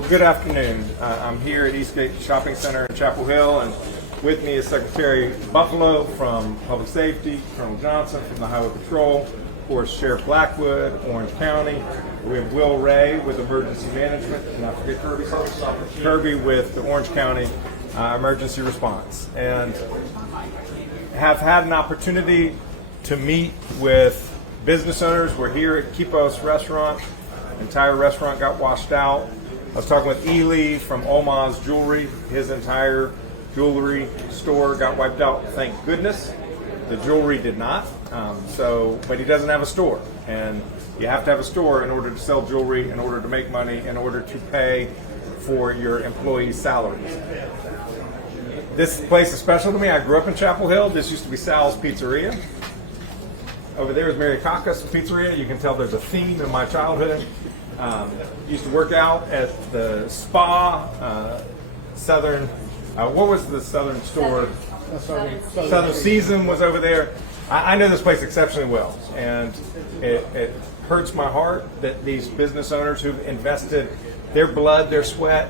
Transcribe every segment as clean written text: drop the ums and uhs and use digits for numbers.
Well, good afternoon. I'm here at Eastgate Shopping Center in Chapel Hill, and with me is Secretary Buffalo from Public Safety, Colonel Johnson from the Highway Patrol, of course Sheriff Blackwood, Orange County. We have Will Ray with Emergency Management, and I forget Kirby with the Orange County Emergency Response. And have had an opportunity to meet with business owners. We're here at Kipos Restaurant. The entire restaurant got washed out. I was talking with Ely from Olma's Jewelry. His entire jewelry store got wiped out. Thank goodness. The jewelry did not. But he doesn't have a store. And you have to have a store in order to sell jewelry, in order to make money, in order to pay for your employees' salaries. This place is special to me. I grew up in Chapel Hill. This used to be Sal's Pizzeria. Over there is Mary Kaka's Pizzeria. You can tell there's a theme in my childhood. Used to work out at the Spa, Southern, what was the Southern store? Southern Season was over there. I know this place exceptionally well, and it hurts my heart that these business owners who've invested their blood, their sweat,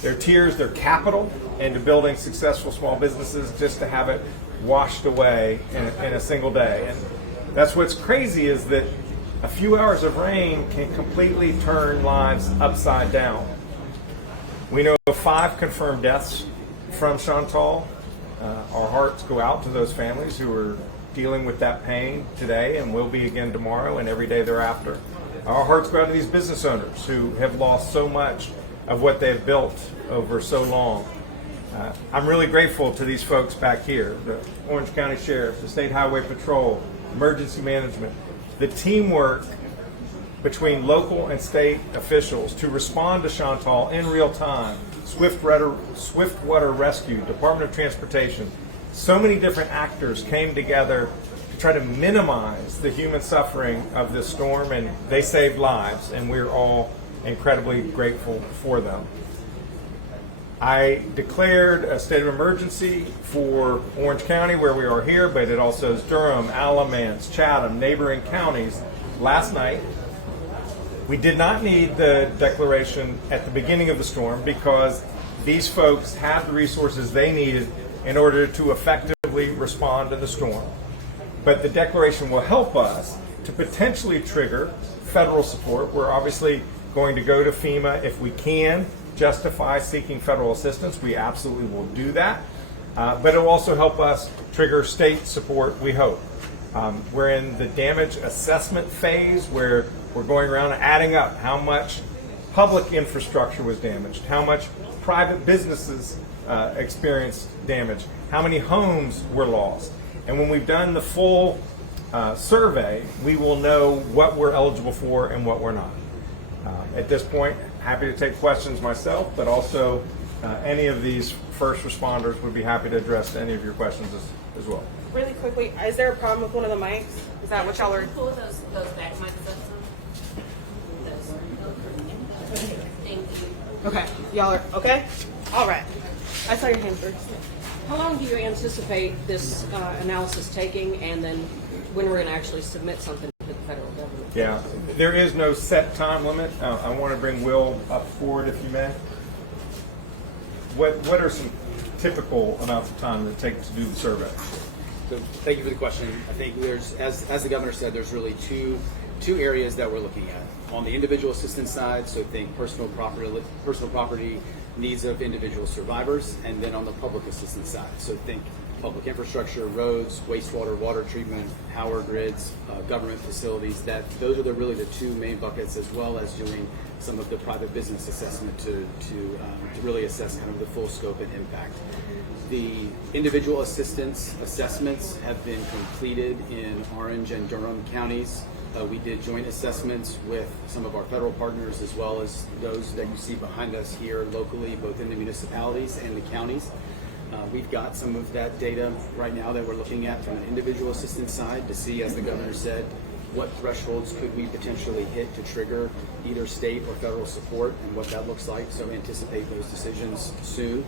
their tears, their capital into building successful small businesses just to have it washed away in a single day. And that's what's crazy, is that a few hours of rain can completely turn lives upside down. We know of 5 confirmed deaths from Chantal. Our hearts go out to those families who are dealing with that pain today and will be again tomorrow and every day thereafter. Our hearts go out to these business owners who have lost so much of what they've built over so long. I'm really grateful to these folks back here, the Orange County Sheriff, the State Highway Patrol, Emergency Management, the teamwork between local and state officials to respond to Chantal in real time, Swiftwater Rescue, Department of Transportation. So many different actors came together to try to minimize the human suffering of this storm, and they saved lives, and we're all incredibly grateful for them. I declared a state of emergency for Orange County, where we are here, but it also is Durham, Alamance, Chatham, neighboring counties last night. We did not need the declaration at the beginning of the storm because these folks had the resources they needed in order to effectively respond to the storm. But the declaration will help us to potentially trigger federal support. We're obviously going to go to FEMA if we can justify seeking federal assistance. We absolutely will do that. But it will also help us trigger state support, we hope. We're in the damage assessment phase where we're going around and adding up how much public infrastructure was damaged, how much private businesses experienced damage, how many homes were lost. And when we've done the full survey, we will know what we're eligible for and what we're not. At this point, happy to take questions myself, but also any of these first responders would be happy to address any of your questions as well. Really quickly, is there a problem with one of the mics? Is that what y'all are? Pull those back mics up some. Thank you. Okay, y'all are okay? All right. I saw your hand first. How long do you anticipate this analysis taking, and then when we're going to actually submit something to the federal government? Yeah, there is no set time limit. I want to bring Will up forward, if you may. What are some typical amounts of time that it takes to do the survey? So thank you for the question. I think there's, as the governor said, there's really two areas that we're looking at. On the individual assistance side, so think personal property needs of individual survivors, and then on the public assistance side, so think public infrastructure, roads, wastewater, water treatment, power grids, government facilities. Those are really the 2 main buckets, as well as doing some of the private business assessment to really assess kind of the full scope and impact. The individual assistance assessments have been completed in Orange and Durham counties. We did joint assessments with some of our federal partners, as well as those that you see behind us here locally, both in the municipalities and the counties. We've got some of that data right now that we're looking at from the individual assistance side to see, as the governor said, what thresholds could we potentially hit to trigger either state or federal support, and what that looks like. So anticipate those decisions soon.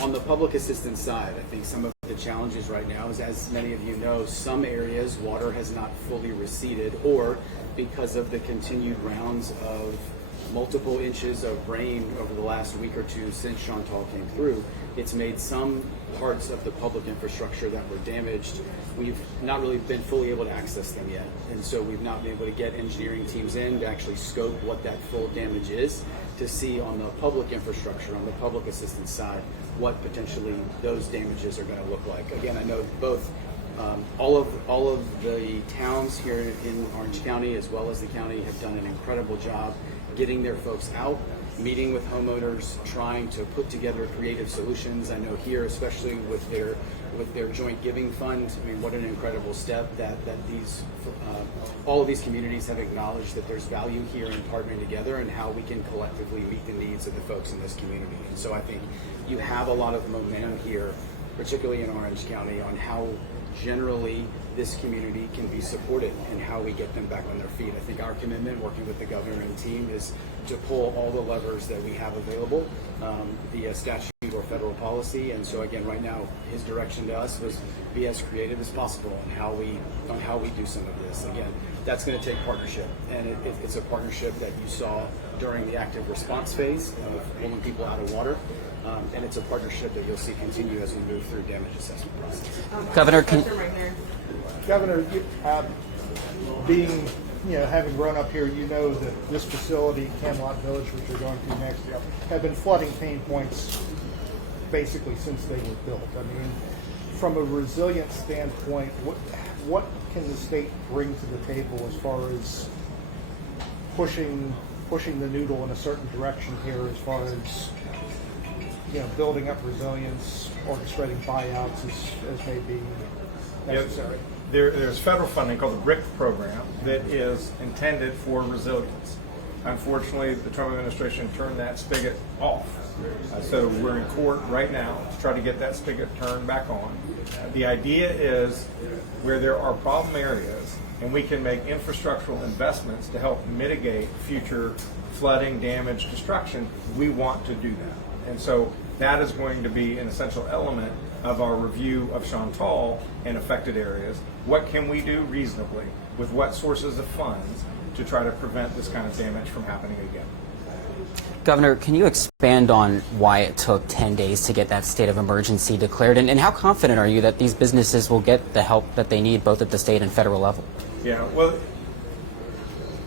On the public assistance side, I think some of the challenges right now is, as many of you know, some areas water has not fully receded, or because of the continued rounds of multiple inches of rain over the last week or two since Chantal came through, it's made some parts of the public infrastructure that were damaged. We've not really been fully able to access them yet. And so we've not been able to get engineering teams in to actually scope what that full damage is, to see on the public infrastructure, on the public assistance side, what potentially those damages are going to look like. Again, I know both all of the towns here in Orange County as well as the county have done an incredible job getting their folks out, meeting with homeowners, trying to put together creative solutions. I know here, especially with their joint giving fund, I mean, what an incredible step that these all of these communities have acknowledged that there's value here in partnering together and how we can collectively meet the needs of the folks in this community. And so I think you have a lot of momentum here, particularly in Orange County, on how generally this community can be supported and how we get them back on their feet. I think our commitment, working with the governor and team, is to pull all the levers that we have available via statute or federal policy. And so again, right now, his direction to us was be as creative as possible on how we do some of this. Again, that's going to take partnership, and it's a partnership that you saw during the active response phase of pulling people out of water. And it's a partnership that you'll see continue as we move through damage assessment process. Governor, Question right here. Governor, having grown up here, you know that this facility, Camelot Village, which you're going to next, have been flooding pain points basically since they were built. I mean, from a resilience standpoint, what can the state bring to the table as far as pushing the noodle in a certain direction here, as far as building up resilience, orchestrating buyouts as may be necessary? There's federal funding called the BRIC program that is intended for resilience. Unfortunately, the Trump administration turned that spigot off. So we're in court right now to try to get that spigot turned back on. The idea is where there are problem areas and we can make infrastructural investments to help mitigate future flooding, damage, destruction, we want to do that. And so that is going to be an essential element of our review of Chantal and affected areas. What can we do reasonably with what sources of funds to try to prevent this kind of damage from happening again? Governor, can you expand on why it took 10 days to get that state of emergency declared? And how confident are you that these businesses will get the help that they need both at the state and federal level? Yeah, well,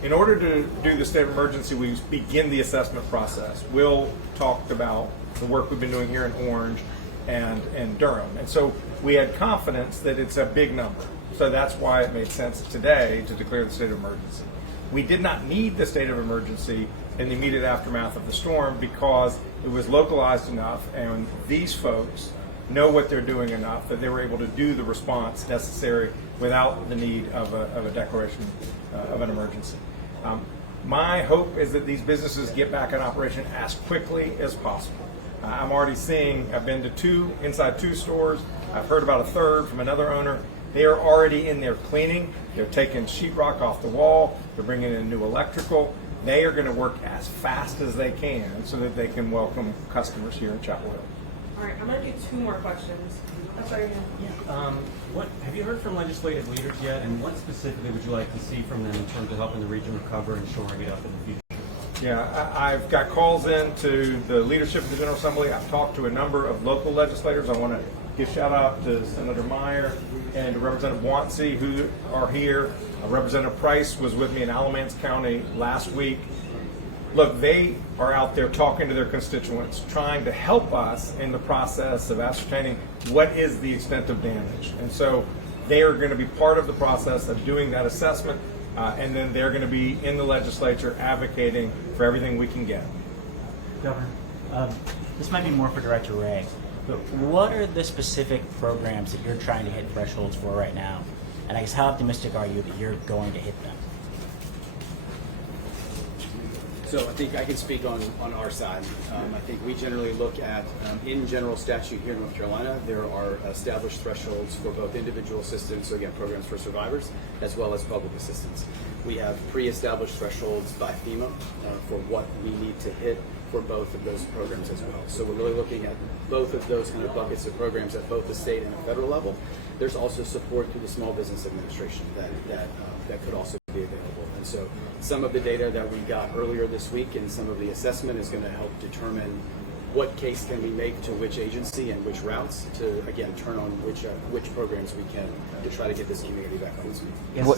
in order to do the state of emergency, we begin the assessment process. Will talked about the work we've been doing here in Orange and Durham. And so we had confidence that it's a big number. So that's why it made sense today to declare the state of emergency. We did not need the state of emergency in the immediate aftermath of the storm because it was localized enough and these folks know what they're doing enough that they were able to do the response necessary without the need of a declaration of an emergency. My hope is that these businesses get back in operation as quickly as possible. I'm already seeing, I've been to inside two stores, I've heard about a third from another owner. They are already in there cleaning, they're taking sheetrock off the wall, they're bringing in new electrical. They are going to work as fast as they can so that they can welcome customers here in Chapel Hill. All right, I'm going to do two more questions. I'm sorry. What have you heard from legislative leaders yet, and what specifically would you like to see from them in terms of helping the region recover and shoring it up in the future? Yeah, I've got calls in to the leadership of the General Assembly. I've talked to a number of local legislators. I want to give a shout out to Senator Meyer and to Representative Wansey, who are here. Representative Price was with me in Alamance County last week. Look, they are out there talking to their constituents, trying to help us in the process of ascertaining what is the extent of damage. And so they are going to be part of the process of doing that assessment, and then they're going to be in the legislature advocating for everything we can get. Governor, this might be more for Director Ray, but what are the specific programs that you're trying to hit thresholds for right now? And I guess how optimistic are you that you're going to hit them? So I think I can speak on our side. I think we generally look at, in general statute here in North Carolina, there are established thresholds for both individual assistance, so again, programs for survivors, as well as public assistance. We have pre-established thresholds by FEMA for what we need to hit for both of those programs as well. So we're really looking at both of those kind of buckets of programs at both the state and the federal level. There's also support through the Small Business Administration that could also be available. And so Some of the data that we got earlier this week and some of the assessment is going to help determine what case can we make to which agency and which routes to, again, turn on which programs we can to try to get this community back on its feet. Yes, What-